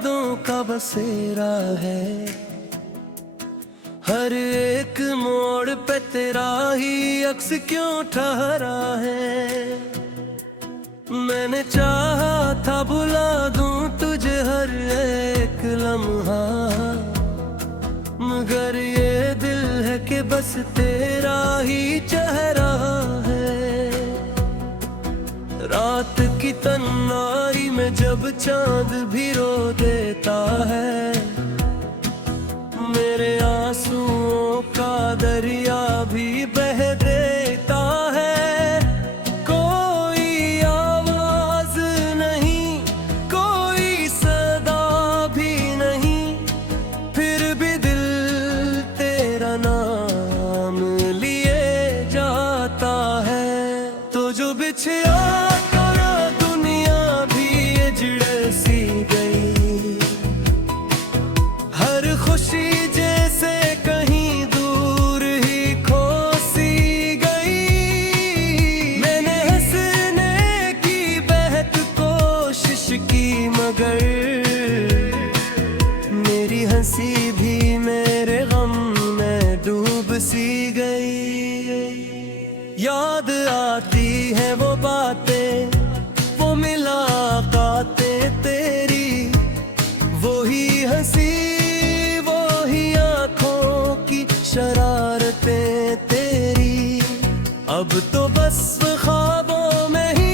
यादों का बसेरा है। हर एक मोड़ पे तेरा ही अक्स क्यों ठहरा है। मैंने चाहा था बुला दूं तुझे हर एक लम्हा, मगर ये दिल है कि बस तेरा ही चेहरा है। रात की तन्हाई में जब चांद भी रो देता है, मेरे आंसुओं का दरिया भी बह देता है। कोई आवाज नहीं, कोई सदा भी नहीं, फिर भी दिल तेरा नाम लिए जाता है। तो जो बिछड़ा मेरी हंसी भी मेरे गम में डूब सी गई। याद आती है वो बातें, वो मुलाकातें तेरी, वो ही हंसी, वो ही आँखों की शरारतें तेरी। अब तो बस ख्वाबों में ही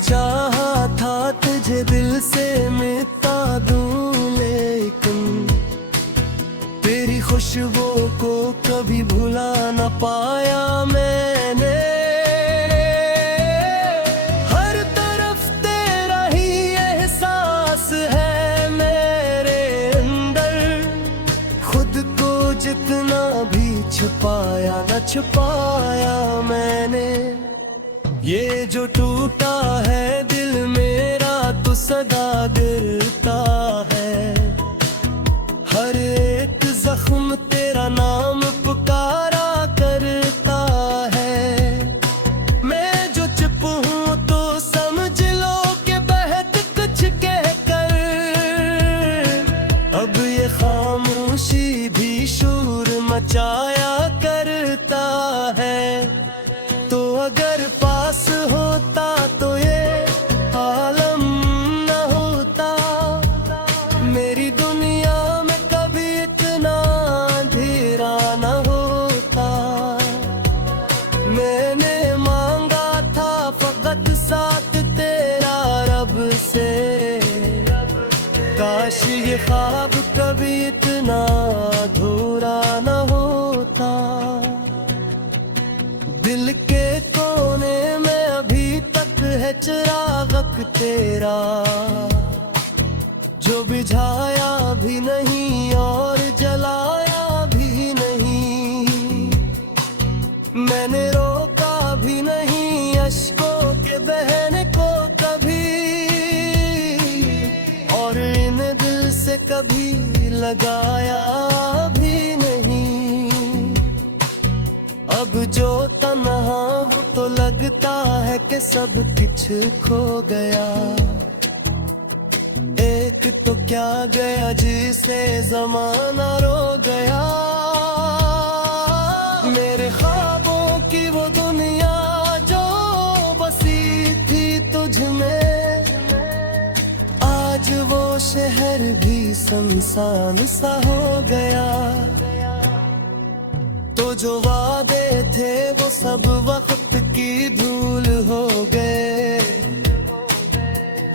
चाहा था तुझे दिल से मिटा दूं, लेकिन तेरी खुशबू को कभी भुला न पाया मैंने। हर तरफ तेरा ही एहसास है मेरे अंदर, खुद को जितना भी छुपाया न छुपाया मैंने। ये जो टूटा है दिल मेरा तो सदा गिरता है, हर एक जख्म तेरा नाम पुकारा करता है। मैं जो चुप हूँ तो समझ लो कि बहक कुछ कह कर, अब ये खामोशी भी शोर मचाया करता है। तो अगर पास होता तो ये आलम न होता, मेरी दुनिया में कभी इतना अंधेरा न होता। मैंने मांगा था फकत साथ तेरा रब से, काश ये ख्वाब कभी इतना अधूरा न होता। दिल के कोने में अभी तक है चिराग तेरा, जो बुझाया भी नहीं और जलाया भी नहीं। मैंने रोका भी नहीं अश्कों के बहने को कभी, और इन दिल से कभी लगाया भी नहीं। अब जो तन्हा तो लगता है कि सब कुछ खो गया, एक तो क्या गया जिसे जमाना रो गया। मेरे ख्वाबों की वो दुनिया जो बसी थी तुझ में, आज वो शहर भी सुनसान सा हो गया। तो जो वादे थे वो सब वक्त की धूल हो गए,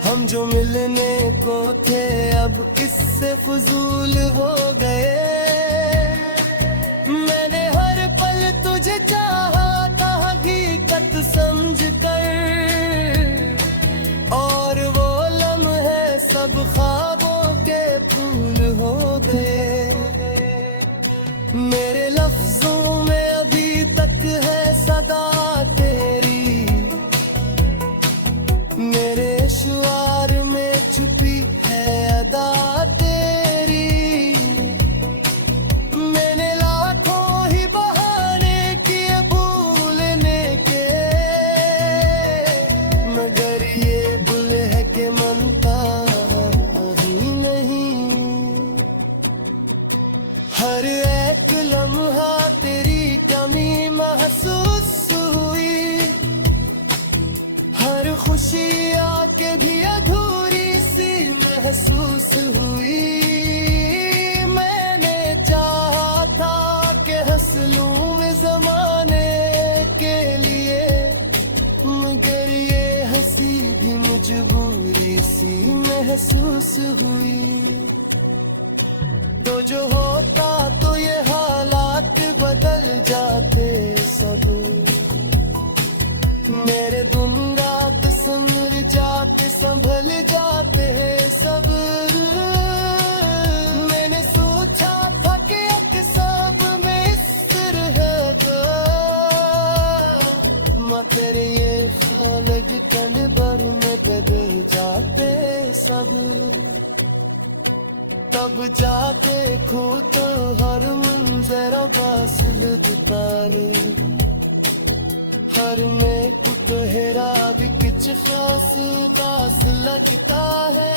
हम जो मिलने को थे अब इससे फजूल हो गए। मैंने हर पल तुझे चाहा था हकीकत समझ कर, और वो लम्हे सब ख्वाबों के फूल हो गए। मेरे लफ्जों में अभी तक है सदा तेरी, मेरे शुआर में छुपी है अदा तेरी। हर एक लम्हा तेरी कमी महसूस हुई, हर खुशी आके भी अधूरी सी महसूस हुई। मैंने चाहा था कि हंस लूं मैं ज़माने के लिए, मगर ये हंसी भी मजबूरी सी महसूस हुई। तो जो होता तो ये हालात बदल जाते सब, मेरे दिन रात संवर जाते संभल जाते सब। मैंने सोचा था कि अब सब में इस रहेगा, मगर ये फलक तन भर में बदल जाते सब। तब जाके खो तो हर मंजर बस लगता है, हर में कुछ हेरा भी कुछ खास पास लगता है।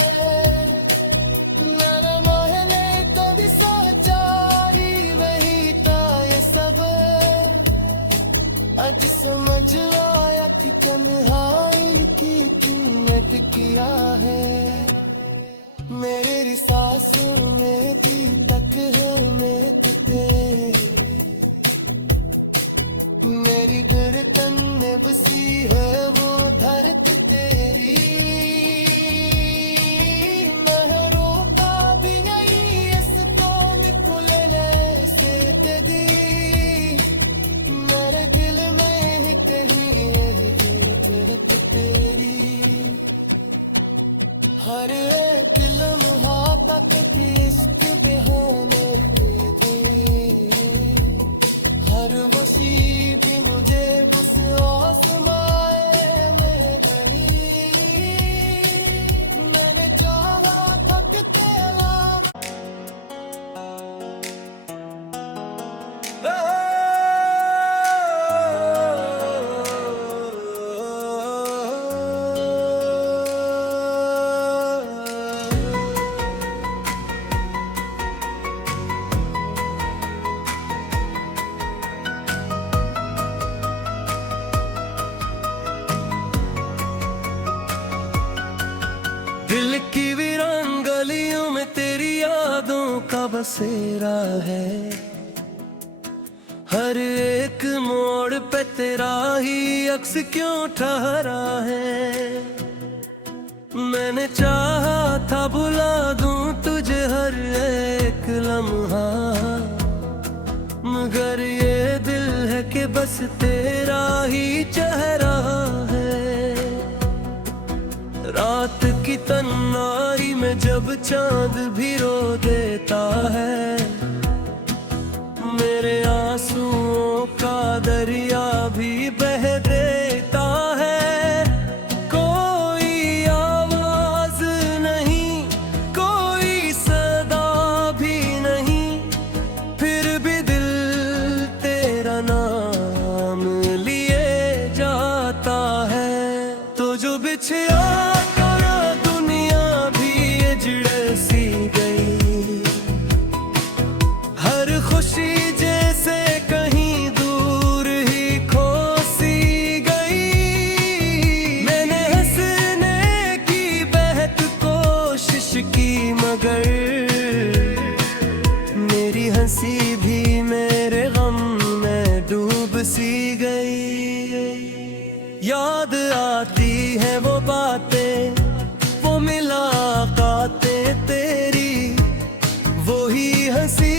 मेरे मोहने तभी सोचा ही नहीं था ये सब, आज समझ आया कि तन्हाई की कीमत किया है। मेरी सांसों में भी तक है मैं तेरे, मेरी धड़कन में बसी है वो धरती तेरी। महरों का भी यही इसको निकलने से तेरी, मेरे दिल में ही कहीं है धड़कन तेरी। हर एक लम्हा तक इश्क बहाने दे, हर वसी भी मुझे उस आसमाए में बनी। मैंने चाहा था कि तेरा दिल की वीरान गलियों में तेरी यादों का बसेरा है, हर एक मोड़ पे तेरा ही अक्स क्यों ठहरा है। मैंने चाहा था बुला दूं तुझे हर एक लम्हा, मगर ये दिल है कि बस तेरा ही चेहरा है। रात की तन्हाई में जब चांद भी रो देता है, मेरे आंसुओं का दरिया भी बह देता है। कोई आवाज नहीं, कोई सदा भी नहीं, फिर भी दिल तेरा नाम लिए जाता है। तो जो बिछड़ा की, मगर मेरी हंसी भी मेरे गम में डूब सी गई। याद आती है वो बातें, वो मुलाकातें तेरी, वो ही हंसी,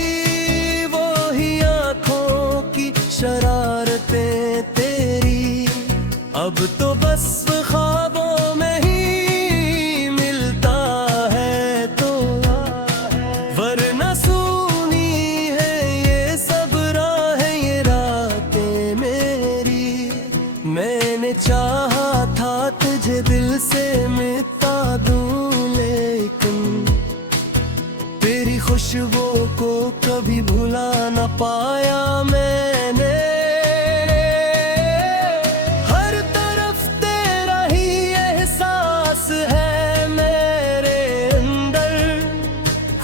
वो ही आँखों की शरारतें तेरी। अब तो बस ख्वाबों में ही चाहा था तुझे दिल से मिटा दूं, लेकिन तेरी खुशबू को कभी भुला न पाया मैंने। हर तरफ तेरा ही एहसास है मेरे अंदर,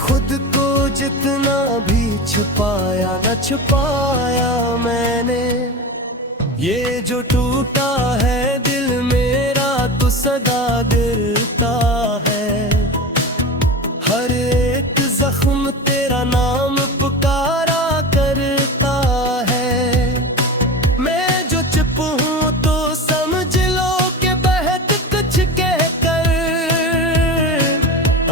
खुद को जितना भी छुपा पाया न छुपाया मैंने। ये जो टूटा है दिल मेरा तो सदा गिरता है। हर एक जख्म तेरा नाम पुकारा करता है। मैं जो चुप हूँ तो समझ लो कि बहक कुछ कह कर।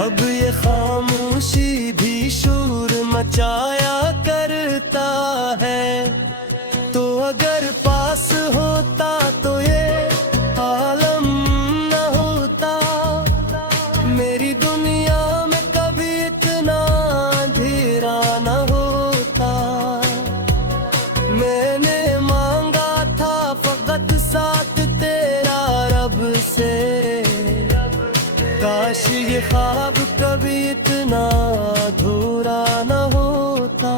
अब ये खामोशी भी शोर मचाया करता है। तो अगर पास होता तो ये आलम न होता। मेरी दुनिया में कभी इतना अंधेरा न होता। मैंने मांगा था फकत साथ तेरा रब से। काश ये ख्वाब कभी इतना अधूरा न होता।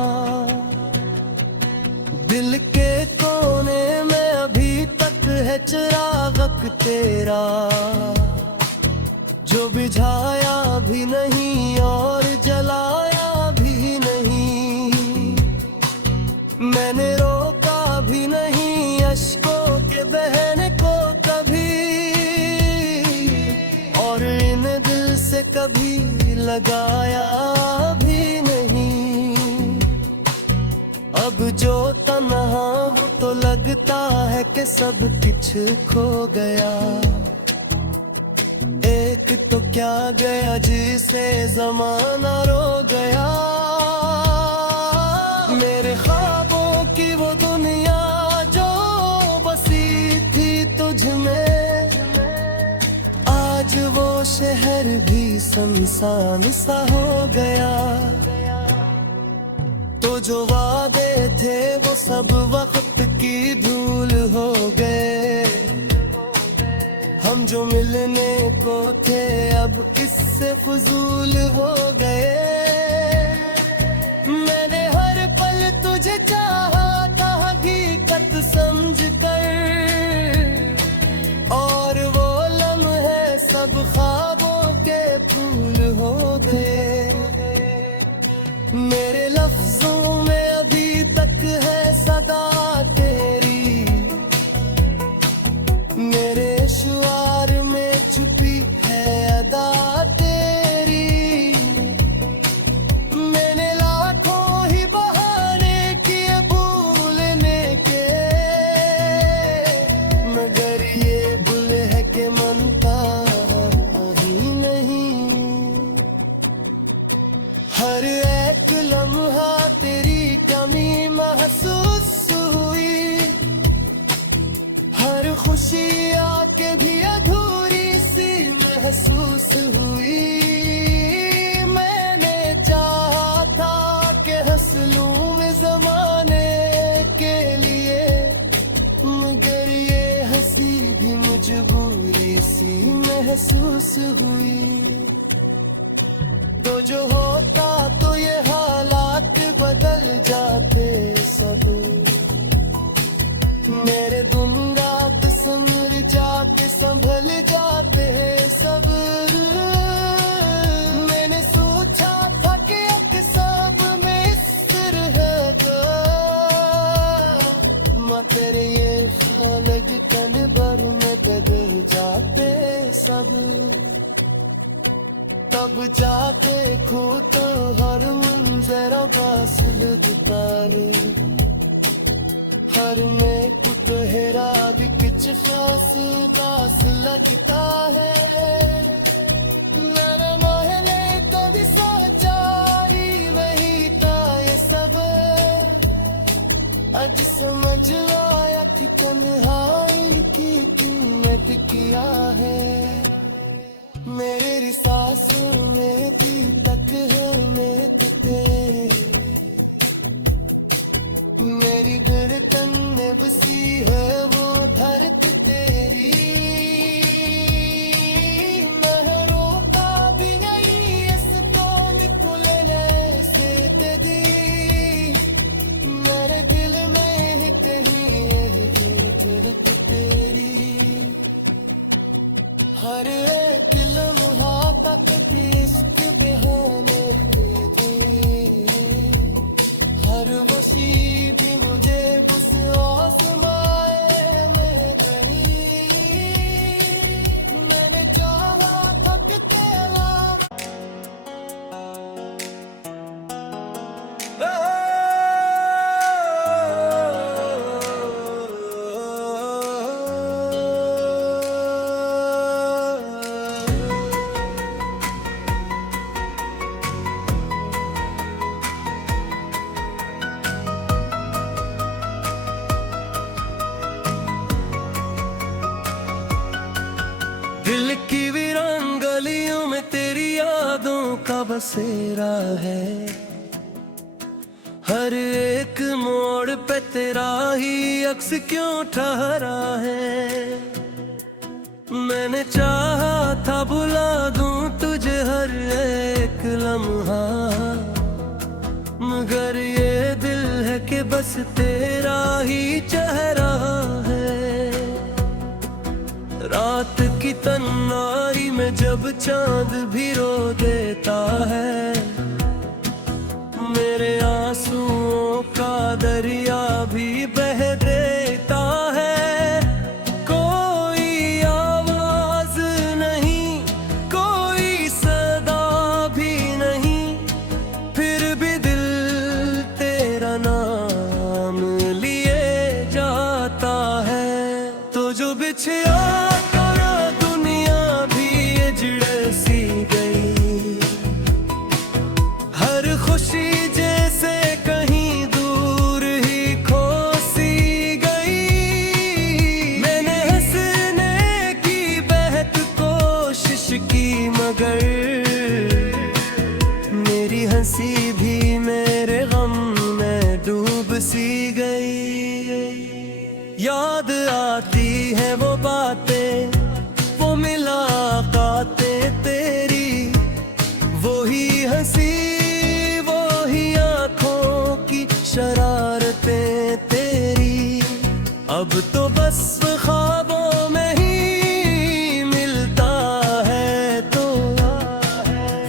दिल के कोने में अभी तक है चिराग तेरा, जो बुझाया भी नहीं और जलाया भी नहीं। मैंने रोका भी नहीं अश्कों के बहने को कभी, और इन दिल से कभी लगाया भी नहीं। अब जो तन्हा तो लगता है कि सब कुछ खो गया। एक तो क्या गया जिसे जमाना रो गया। मेरे ख्वाबों की वो दुनिया जो बसी थी तुझ में, आज वो शहर भी सुनसान सा हो गया। तो जो वादे थे वो सब वक्त की धूल हो गए। हम जो मिलने को थे अब किससे फजूल हो गए। मैंने हर पल तुझे चाहा था हकीकत समझ कर, और वो लम्हे सब ख्वाबों के फूल हो गए। मेरे लफ्जों में अभी तक है सदा तेरी, मेरे शुआर में छुपी है अदा तेरी। मैंने लाखों ही बहाने किए भूलने के, मगर ये भूल है कि मनता ही नहीं। हर एक लम्हा तेरी कमी महसूस हुई। हर खुशी आके भी अधूरी सी महसूस हुई। मैंने चाहा था कि हंस लूं मैं ज़माने के लिए, मगर ये हंसी भी मजबूरी सी महसूस हुई। तो जो होता तो ये हालात बदल जाते सब। मेरे दिन रात संवर जाते संभल जाते सब। मैंने सोचा था कि अब सब में इस्र रहेगा, मगर ये फालग तन भर में बदल जाते सब। तब जाते खो तो हर मंजर बासिल दुतार। हर में कुछ हेरा भी कुछ खास पास लगता है। मेरे महले कभी सोचा ही नहीं था ये सब। आज समझ आया कि तन्हाई की कीमत क्या है। मेरी सांसों में भी तक है मैं तेरे, मेरी धड़कन में बसी है वो धरती तेरी। महरों का भी नहीं इस तो निकले से तेरी। मेरे दिल में ही कहीं है धड़कन तेरी। हर एक लम्हा तक इश्क बहाने दे। हर खामोशी भी मुझे उस आसमाए में कहीं मैंने चाहा था कि तेरा दिल की वीरान गलियों में तेरी यादों का बसेरा है। हर एक मोड़ पे तेरा ही अक्स क्यों ठहरा है। मैंने चाहा था बुला दूं तुझे हर एक लम्हा, मगर ये दिल है कि बस तेरा ही चेहरा है। रात की तन्हाई में जब चांद भी रो देता है, मेरे आंसुओं का दरिया भी बह देता है। कोई आवाज नहीं, कोई सदा भी नहीं, फिर भी दिल तेरा नाम लिए जाता है। तो जो बिछया खुशी जैसे कहीं दूर ही खो सी गई। मैंने हंसने की बेहद कोशिश की, मगर मेरी हंसी भी मेरे गम में डूब सी गई। याद आती है वो बातें, वो मुलाकातें तेरी, वो ही हंसी शरारतें तेरी। अब तो बस ख्वाबों में ही मिलता है तो,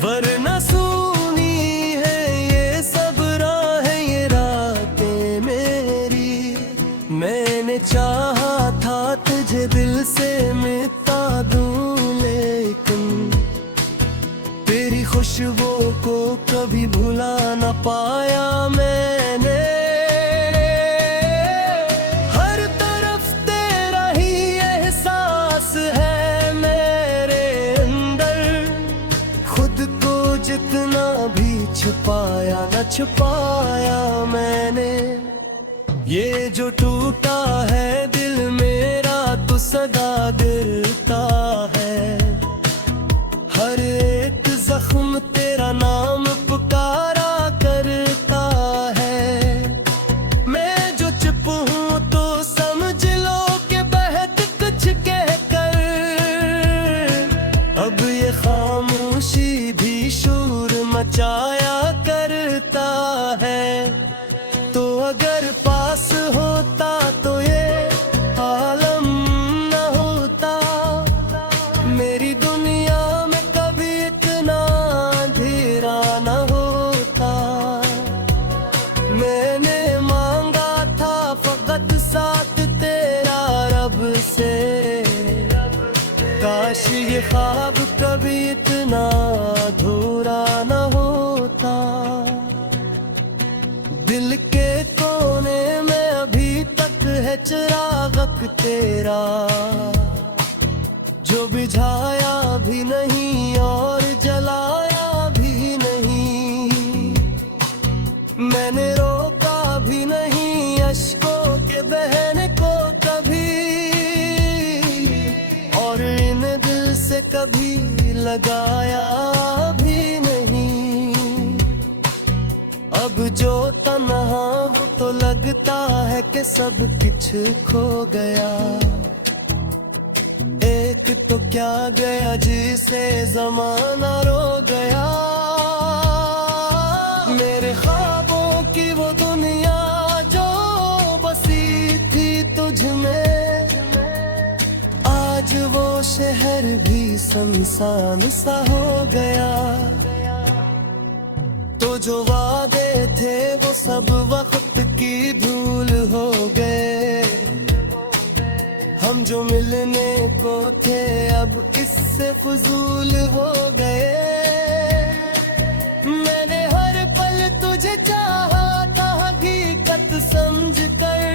वरना सुनी है ये सब राहें, ये रातें मेरी। मैंने चाहा था तुझे दिल से मिटा दूं, लेकिन तेरी खुशबू को कभी भुला न पाया मैंने। हर तरफ तेरा ही एहसास है मेरे अंदर, खुद को जितना भी छुपाया न छुपाया मैंने। ये जो टूटा है दिल मेरा तो सदा गिरता है। हर एक जख्म तेरा नाम पुकारा करता है। मैं जो चुप हूँ तो समझ लो कि बहुत कुछ कह कर, अब ये खामोशी भी शोर मचाया करता है। तो अगर पास होता तो ये आलम न होता, मेरी दुनिया में कभी इतना अंधेरा न होता। मैंने मांगा था फकत साथ तेरा रब से, काश ये ख्वाब कभी इतना अधूरा न होता। दिल के कोने में अभी तक है चिराग तेरा, जो बुझाया भी नहीं और जलाया भी नहीं। मैंने रोका भी नहीं अश्कों के बहने को कभी, और इन दिल से कभी लगाया भी नहीं। अब जो तन्हा तो लगता है कि सब कुछ खो गया। एक तो क्या गया जिसे जमाना रो गया। मेरे ख्वाबों की वो दुनिया जो बसी थी तुझ में, आज वो शहर भी सुनसान सा हो गया। तो तो जो वादे थे वो सब वक्त की धूल हो गए। हम जो मिलने को थे अब किससे फजूल हो गए। मैंने हर पल तुझे चाहा था हकीकत समझ कर,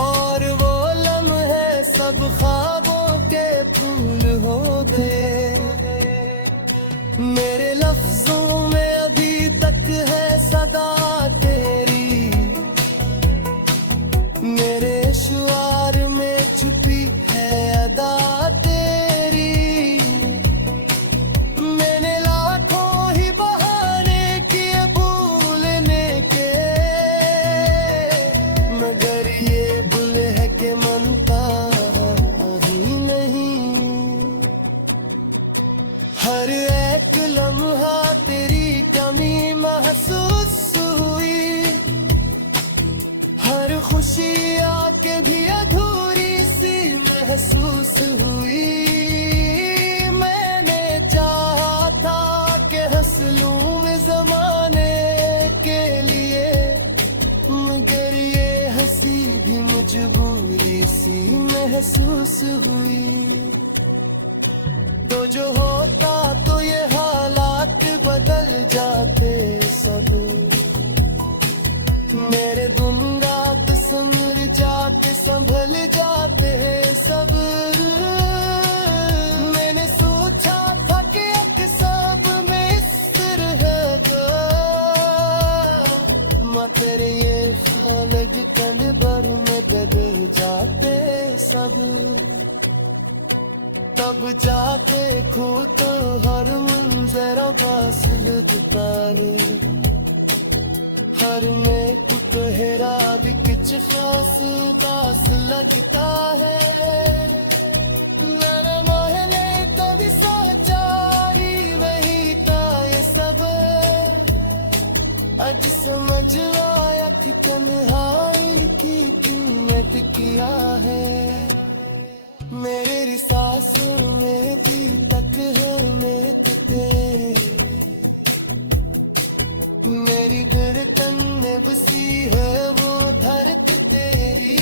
और वो लम्हे सब ख्वाबों के फूल हो गए। मेरे लफ्जों में अभी तक है सदा तेरी, मेरे शुआर में छुपी है अदा तेरी। मैंने लाखों ही बहाने किए भूलने के, मगर ये भूल है कि मनता ही नहीं। हर एक लम्हा तेरी कमी महसूस हुई, हर खुशी आके भी अधूरी सी महसूस हुई। मैंने चाहा था कि हंस लूं मैं ज़माने के लिए, मगर ये हंसी भी मजबूरी सी महसूस हुई। तो जो होता तो ये हालात बदल जाते सब, मेरे दिन रात संवर जाते संभल जाते सब। मैंने सोचा था कि एक सब में इस रहेगा, मगर ये फालग तन भर में बदल जाते सब। तब जाते खो तो हर मंजर बासिल दुकाने, हर में कुछ हेरा भी कुछ खास उदास लगता है। मेरे मोहने कभी सोचा ही नहीं था ये सब, आज समझ आया कि तन्हाई की कीमत क्या है। मेरे सांसों में भी तक है मैं तेरे, मेरी धड़कन में बसी है वो धड़क तेरी।